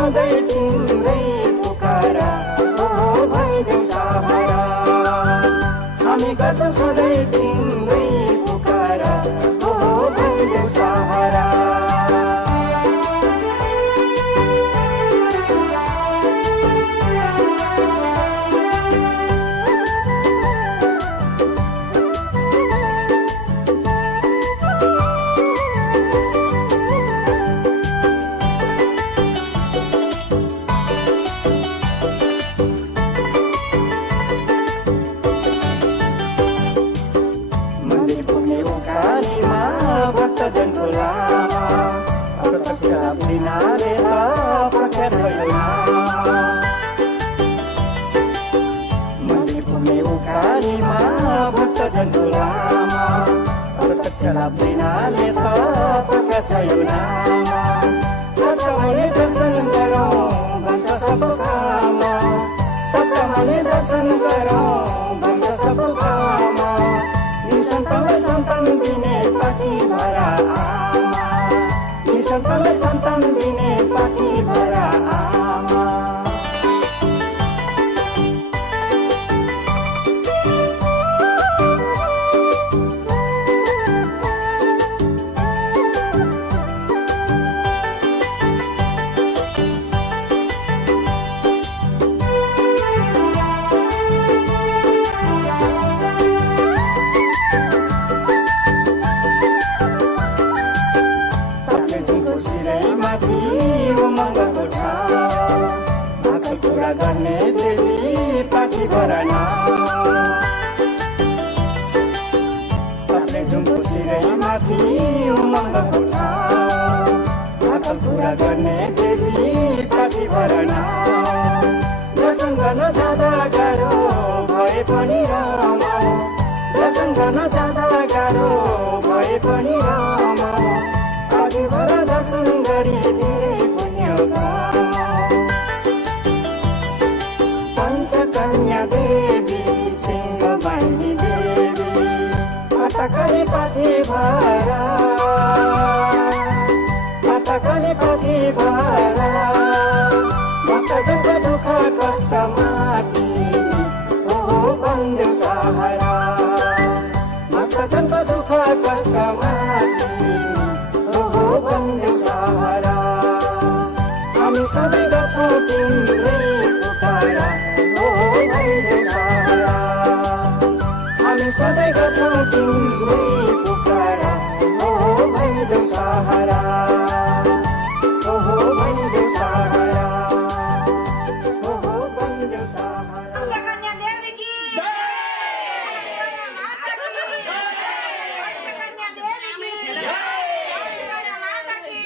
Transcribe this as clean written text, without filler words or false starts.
सधैँ तिम्रै पुकारा हो भइदेऊ सहारा हामी गर्छौँ सधैँ तिम्रै पुकारा हो भइदेऊ सहारा भक्तजनको लामा प्रत्यक्ष बिनाले प्रख्यात छ यो नाम मन्दिर पुग्ने उकालीमा भक्तजनको लामा प्रत्यक्ष बिनाले प्रख्यात छ यो नाम सच्चाले दर्शन गरौँ भन्छ सबको काम सच्चाले दर्शन गरौँ भन्छ सबको काम निसन्तानलाई सन्तान दिने पाखी भरा आमा निसन्तानलाई सन्तान दिने पाखी भरा आमा गर्ने देवी पाखी भरना पत्रे झुम्पु सिरै माथि उमङ्गको ठाउँ भाकल पुरा गर्ने देवी पाखी भरना दर्शन गर्न जाँदा गाह्रो भए पनि रमाऊ दर्शन गर्न जाँदा गाह्रो भए पनि रमाऊ अघि भर दर्शन गरी धेरै पुण्य कन्या देवी सिंह बाहिनी देवी पताकले पाथी भरा पताकले पाथी भरा भक्तजनको दुःख कष्ट माथि हो बन्देऊ सहारा भक्तजनको दुःख कष्ट माथि हो बन्देऊ सहारा हामी सधैँ गर्छौँ तिम्रै पुकारा हामी सधैँ गर्छौँ तिम्रै पुकारा हो भइदेऊ सहारा हो भइदेऊ सहारा हो भइदेऊ सहारा कन्या देवी की जय माता की कन्या देवी की जय माता की